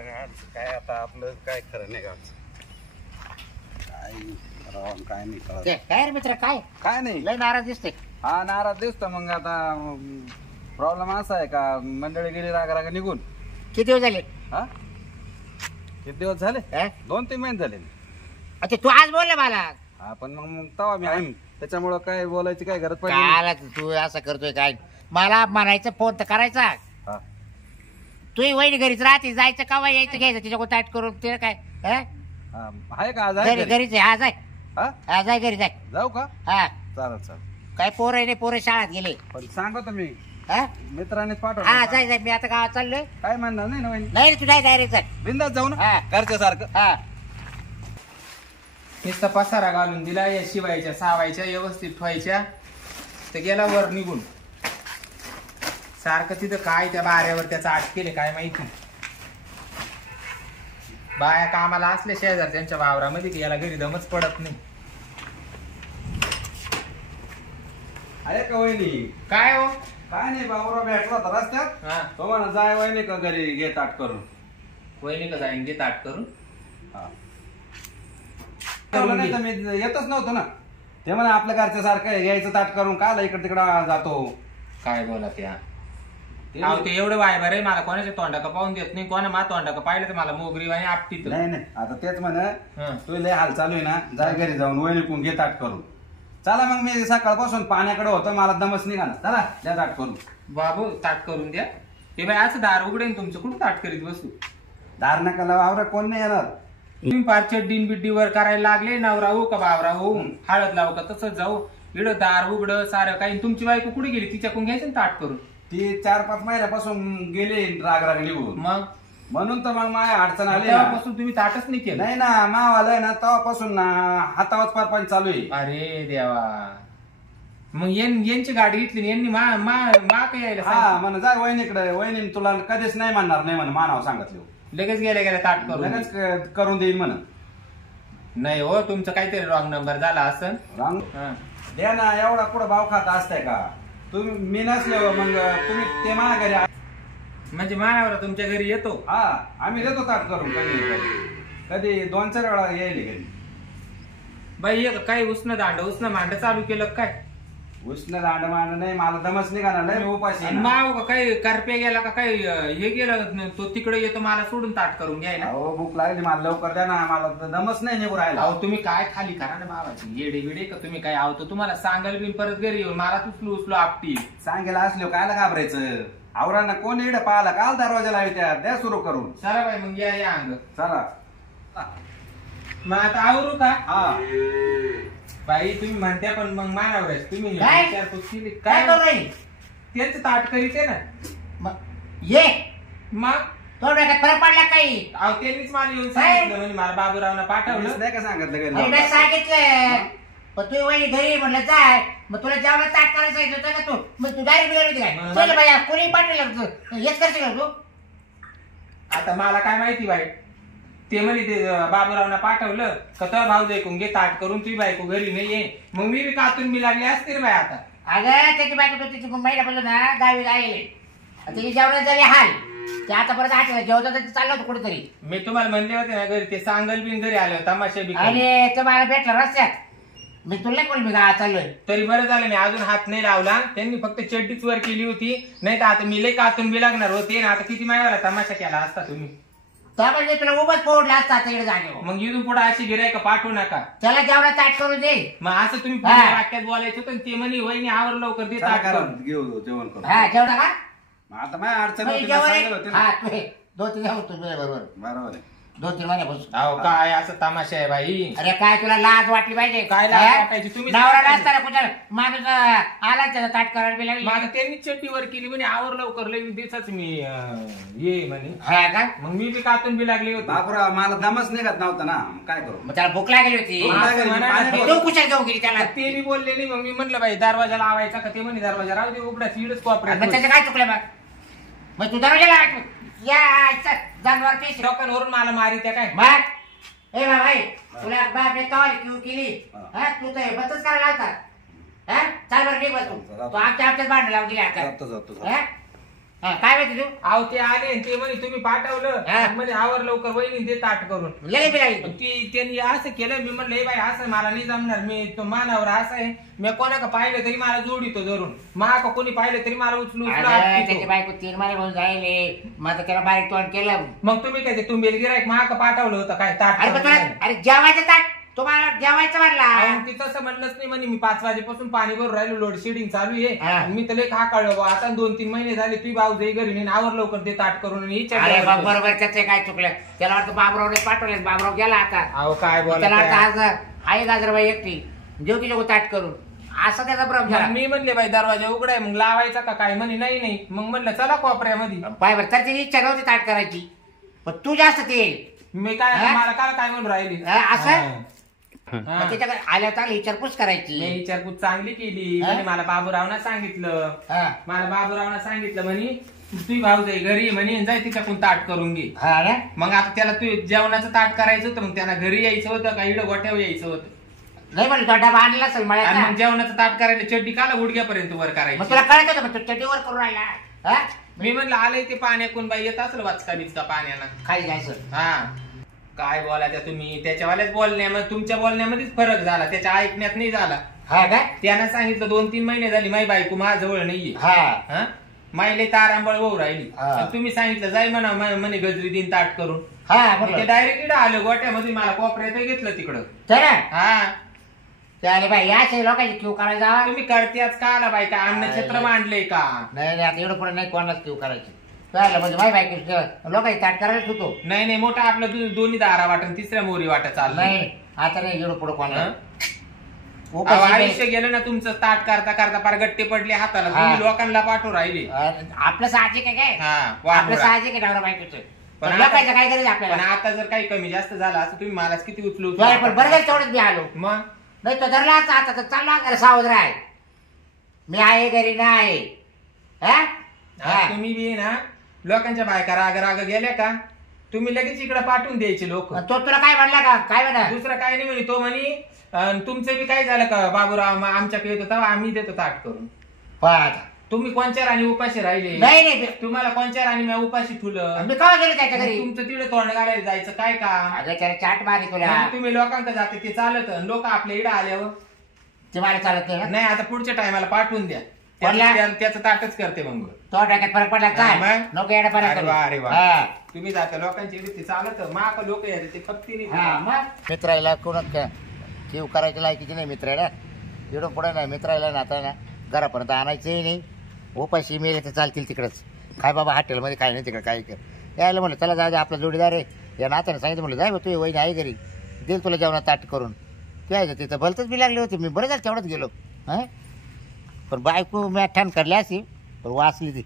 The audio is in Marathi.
काय आता आपलं काय खरं नाही का काय नाही कळत. काय रे मित्र काय काय नाही लय नाराज दिसते. हा नाराज दिसतो. मग आता प्रॉब्लेम असा आहे का मंडळी गेली रागा रागा निघून. किती दिवस झाले? हा किती दिवस झाले? हा? 2-3 महिने झाले. अच्छा तू आज बोलला मला. हा पण मग तेव्हा मी आहे त्याच्यामुळं काय बोलायची काय गरज पडली काय आला तू असं करतोय काय? मला म्हणायचं फोन तर करायचा. हा तू वहिनी घरीच राहते जायचं कवा यायचं घ्यायचं तिच्या ताट करून ते काय हा? हा, आहे का आज आहे घरी घरी? घरीच आहे. आज आहे हा आज आहे घरी जाय. जाऊ का? हा चालेल चालेल. काय पोरं नाही पोरं शाळेत गेले. पण सांगतो मी हा मित्रानेच हा पाठवलं. जाय जाय मी आता गावात चाललोय. काय म्हणणार नाही ना वहिनी? नाही रे, तू जाय डायरेक्ट जाय. बिंदास जाऊ ना हा. घरच्या सारखं. हा नुसता पसारा घालून दिला या शिवायच्या सावायच्या व्यवस्थित ठेवायच्या ते गेला वर निघून. सारखं तिथं काय त्या बाऱ्यावर त्याचा आट केले काय माहिती. बाया कामाला असल्या शेजारच्या वावरामध्ये की याला घरी दमच पडत नाही. अरे का वहिनी? काय हो काय नाही बाबूराव भेटला होता रस्त्यात. हा तो म्हणा जाय वहिनी का घरी घे ताट करून. वहिनी का जाईन घे ताट करून. हा. करून नाही घे. तर मी येतच नव्हतो ना. ते म्हणा आपल्या घरच्या सारखं आहे, घ्यायचं ताट करून काला इकडे तिकडं जातो. काय बोला त्या ते अहो ते एवढं वाय बरं मला कोणाच्या तोंडाका पाहून देत नाही. कोणा मा तोंडाका पाहिलं तर मला मोगरी आणि आपटीत. नाही नाही आता तेच म्हण हं. तू लय हाल चालू आहे ना. जाय घरी जाऊन वहिनी कोण घे ताट करून. चला मग मी सकाळपासून पाण्याकडे होतो मला दमच निघाला. चला द्या ताट करून. बाबू ताट करून द्या. ते बाई असं दार उघडेन तुमचं कुठं ताट करीत बसू. दार नका लावा आवरा कोण नाही येणार. तुम्ही फार चड्डीन बिड्डीवर करायला लागले नवरा हो का बावरा हो हळद लावू का तसंच जाऊ. इकडं दार उघड सारं काही. तुमची बायको कुठे गेली? तिच्याकडून घ्यायचं ना ताट करून. ती 4-5 महिन्यापासून गेले राग राग निघून. मग म्हणून तर मग माझ्या अडचण आली ना. तेव्हापासून तुम्ही ताटच नाही केलं. नाही ना मावालंय ना तेव्हापासून ना हातावरच परपंच चालू आहे. अरे देवा. मग यांची गाडी घेतली यांनी मा मा मा काय यायला हा सांगितलं? म्हण जा वहिनीकडे. वहिनी तुला कधीच नाही म्हणणार नाही म्हण मानाव सांगितलं. लगेच गेल्या ताट करून. लगेच करून देईन म्हण. नाही हो तुमचं काहीतरी रॉंग नंबर झाला असं. रांग द्या ना. एवढा कुठं भाव खात असताय का तुम्ही? मी नसले मग तुम्ही ते माझ्या घरी म्हणजे मानावर तुमच्या घरी येतो. हा आम्ही देतो ताट करून. कधी 2-4 वेळा येईल घरी. बाई एक काही उष्ण मांड चालू केलं काय? उष्ण दांड मांड नाही मला दमच निघाला लय उपाशी आहे ना. माव का काही करपे गेला का काही हे गेलं तो तिकडे येतो मला सोडून ताट करून घ्यायला. अहो भूक लागली मला लवकर द्या ना. मला दमच नाही निघू राहिला. अहो तुम्ही काय खाली करा ना बाबाची येडे बिडे का तुम्ही काय आवतो तुम्हाला सांगाल बिन परत घरी येऊन मला उचलू आपटी. सांगेला असलो कायला घाबरायचं. आवरांना कोण इकडे पाहिला काल दरवाजा लावत्या द्या सुरू करून. चला बाई मग या अंग. चला मग आता आवरू का? हा बाई तुम्ही म्हणत्या पण मग मानावर तुम्ही काय? विचारपूस केली काय काय? करू राहील? तेच ताट करीत आहे ना. मग ये मग तो डोक्यात फरक पडला काही? अहो त्यांनीच मला येऊन काय? सांगितलं म्हणजे मला बाबूरावनं मीच पाठवलं. नाही का सांगितलं अरे घरी मी सांगितलं पण तू वहिनी घरी म्हणलं जाय. मग तुला जेवणात ताट करायला सांगितलं होतं का तू? मग तू डायरेक्ट बिल होती काय? मग चल बाया कोणी पाठवलं हेच करशील का तू? आता मला काय माहिती बाई. ते म्हणे ते बाबूरावना पाठवलं का तर भाऊ ऐकून घे ताट करून तुझी बायको घरी नाहीये. मग मी बी कातून मी लागले असते रे बाई आता. अगं त्याची बायको तिची महिन्यापासून ना गावी आलेले त्याची जेवणात झाली हाल. ते आता परत आठवलं जेवता तर चाललं होतं कुठेतरी. मी तुम्हाला म्हणले होते ना घरी ते सांगल बिन घरी आले तमाशा बी केले. आणि ते मला भेटलं रस्त्यात. मी तुला बोल मी गावात चाललोय. तरी बरं झालं मी अजून हात नाही लावला. त्यांनी फक्त चड्डीच वर केली होती. नाही तर आता मी लय कातून बी लागणार होते ना. आता किती मायवाला तमाशा केला असता तुम्ही. त्या म्हणजे तुला उभंच फोडला असता आता इकडे जागेवर. मग इथून पुढे अशी गिरायक पाठवू नका. त्याला जेवणात ताट करून दे. मग असं तुम्ही हा. पुढच्या वाक्यात बोलायचं होतं. ते म्हणे वहिनी आवर लवकर दे ताट करून. घेऊ जेवण करू. हा जेवणा का? मग आता माझ्या अडचण मग होती, मी जेवण सांगितलं होतं ना. हा तू हे 2-3 जाऊ तू बरोबर बरोबर आहे. 2-3 महिन्यापासून. अहो काय असं तमाशा आहे बाई. अरे काय तुला लाज वाटली पाहिजे? काय लाज हा? वाटायची? तुम्हीच नवरा वाटायची. नसताना कुठं माणूस आला त्याला ताट करायला बी लागली. माझं त्यांनी चड्डीवर केली म्हणे आवर लवकर लई दिवसाच मी ये म्हणे. हा का? मग मी बी कातून बी लागली होती. बापूराव मला दमच निघत नव्हता ना. मग काय करू? मग त्याला भूक लागली होती. भूक लागली, म्हणा ना, पाणी ते- तू कुशाल जाऊ गेली त्याला? ते बी बोलले नाही. मग मी म्हटलं बाई दरवाजा लावायचा का? ते म्हणे दरवाजा राहू दे उघडा सीडच मग कॉपरेट. त्याचं काय चुकलं मग तू दरवाजा या जानवर पेशी लोकांवरून मला मारी त्या काय. मग ए भाई तुला बापने तवाली क्यू केली. हा तू तर बसच करायला होता. हा चाल बरं ठीक बस तू आमच्याच भांडण लावून दिली आता. जातो. हा? हा, काय माहिती तू अहो ते आले आणि ते म्हणे तुम्ही पाठवलं हा. म्हणे आवर लवकर वहिनी दे ताट करून लगे बिलागी तू. त्यांनी असं केलं मी म्हणलं "ए बाई असं मला नाही जमणार मी तो मानावर असं आहे मी कोणाका पाहिलं तरी मला जोडितो धरून का कोणी पाहिलं तरी मला उचलू उचलू अरे, आपटितो." त्याची बायको 3 महिने घेऊन जायले मग आता त्याला बारीक तोंड केलं. मग तुम्ही काय ते तुम्ही गिरायक का पाठवलं होतं काय ताट अरे पण तुला करून? अरे जेवायचं ताट तुम्हाला जेवायचं म्हणला. अहो, ती तसं म्हणलंच नाही म्हणे मी 5 वाजेपासून पाणी भरून राहिलो लोड शेडिंग चालू आहे हा. आणि मी तर हा कळलं बा आता 2-3 महिने झाले ती भाऊ जाई घरी नाही आवर लवकर ते ताट करून आणि हिच्या अरे जेवायचं. बरोबर त्याचं काय चुकलं त्याला वाटतं बाबरावने पाठवले बाबराव गेला आता अहो काय त्याला वाटतं बोला आज आहे गाजरबाई एकटी जेवती नको ताट करून असं त्याचा भ्रम झाला. मी म्हणले बाई दरवाजा उघडाय मग लावायचा का काय म्हणे नाही मग म्हणलं चला कोपऱ्यामध्ये पाय बरं तर तिची इच्छा नव्हती ताट करायची पण तू जास्त ते मी काय हा? मला काय म्हणून राहिली असं हा. मग त्याच्याकडे आल्या चांगली विचारपूस करायची. मी विचारपूस चांगली केली हा? म्हणे मला बाबूरावना सांगितलं हा. मला बाबूरावना सांगितलं म्हणे तुझी भाऊ जाई घरी म्हणे जाय तिच्याकडून ताट करून घे हा ना? मग आता त्याला तू जेवणाचं ताट करायचं होतं मग त्यांना घरी यायचं होतं का इकडं गोट्यावर यायचं होतं नाही म्हणलं तो डबा आणला असेल आणि मळ्यात मग जेवणाचं ताट करायला चड्डी काला गुडघ्यापर्यंत वर मग करायची तुला कळत होतं मग तू चटीवर करून राहिला हा? मी म्हणलं आलंय ते पाण्याकून बाई येत असेल वाचका बिचका पाण्यानं खाली जायचं हा काय बोलायचं तुम्ही त्याच्यावाल्याच बोलण्यामध्ये तुमच्या बोलण्यामध्येच फरक झाला त्याच्या ऐकण्यात नाही झाला हा काय त्यानं सांगितलं 2-3 महिने झाली माई बायको माझ्याजवळ नाहीये हा हा माईले तारांबळ होऊ राहिली हा. आणि तुम्ही सांगितलं जाय म्हणा म्हणे गजरी दिन ताट करून हा मग ते बरोबर डायरेक्ट इकडे आलं गोट्यामध्ये मला कोपऱ्यात घेतलं तिकडं तर हा चालेल बाई याचे लोकांची क्यू करायला जावा तुम्ही करत्याच का आला बाई का अन्नक्षेत्र मांडले का नाही नाही आता एवढं पुढे नाही कोणालाच क्यू करायची चालेल म्हणजे माय बायको लोकांची ताट करायलाच होतो नाही मोठा आपलं दोन्ही दारा वाटण तिसऱ्या मोरी वाटा चाललंय नाही आता नाही एवढं पुढे कोणाला अहो, उपाशी आयुष्य गेलं ना तुमचं ताट करता करता फार गट्टे पडले हाताला हा. तुम्ही लोकांना पाठवून राहिले नाही. आपलं साहजिक आहे काय हा आपलं वाघोरा. साहजिक आहे नवरा बायकोचं पण पण आता- लोकांचं काय करायचं पण आपल्याला आता जर काही कमी जास्त झालं असं तुम्ही मलाच किती उचलू तुला पण बरं झालं तेवढंच मी आलो मग नाही तो धरला असता आता तर चालला अरे सावध राय मी आहे घरी नाही हा? आज हा. तुम्ही बी ना लोकांच्या बायका राग गेल्या का तुम्ही लगेच इकडे पाठवून द्यायचे लोक तो तुला काय म्हणला का काय म्हणा दुसरं काय नाही म्हणे तो म्हणे तुमचं बी काय झालं का बाबूराव आमच्याकडे येत होता आम्ही देतो ताट करून पाहत तुम्ही कोणच्या राणी उपाशी राहिले नाही नाही तुम्हाला कोणच्या राणी मी उपाशी ठुलं मी कवा गेलो त्याच्या घरी तुमचं तिकडे तोंड घालायला जायचं काय काम अगं त्याला चाट मारी तुला म्हणजे तुम्ही लोकांकडे जाते ते चालत लोक आपल्या इकडे आल्यावर ते मला चालत नाही ना नाही आता पुढच्या टायमाला पाठवून द्या कोणला? त्याचं ताटच करते मग तो टाक्यात फरक पडला हा, काय मग? नको येणं फरक अरे वा, अरे वा. हा. तुम्ही जाता लोकांच्या इकडे ते चालत माक लोक येते ते खपती हा, नाही मग मित्राला कोणात जीव करायची लायकीची नाही मित्राला इकडून पुढे नाही मित्राला ना आता ना घरापर्यंत आणायचंही नाही उपाशी मेले तर चालतील तिकडंच काय बाबा हॉटेलमध्ये काय नाही तिकडे काय कर यायला म्हणलं चला जा आपला जोडीदार आहे या नात्याने सांगितलं म्हणलं जाय तू वहिनी आहे घरी देईल तुला जेवणात ताट करून ते आहे तिथं भलतच बी लागली होती मी बरं झालं तेवढंच गेलो हा पण बायको मी ठाण काढली अशी पण वाचली ती